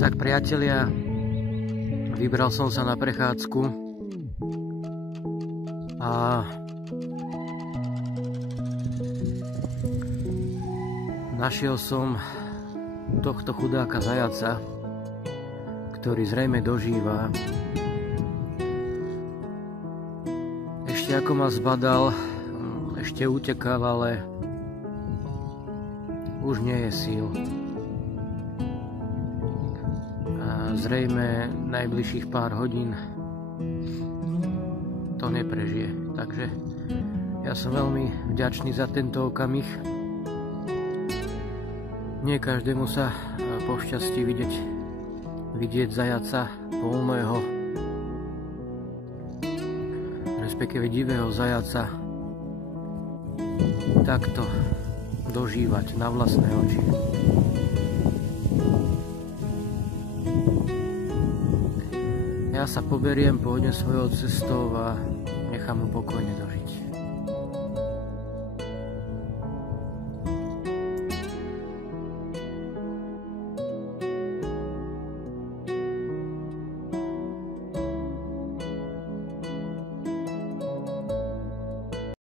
Tak priatelia, vybral som sa na prechádzku a našiel som tohto chudáka zajaca, ktorý zrejme dožíva. Ešte ako ma zbadal, ešte utekal, ale už nie je síl. Zrejme najbližších pár hodín to neprežije. Takže ja som veľmi vďačný za tento okamih. Nie každému sa pošťastí vidieť zajaca voľného, respektíve divého zajaca takto dožívať na vlastné oči. Ja sa poberiem, pôjdem svojou cestou a nechám mu pokojne dožiť.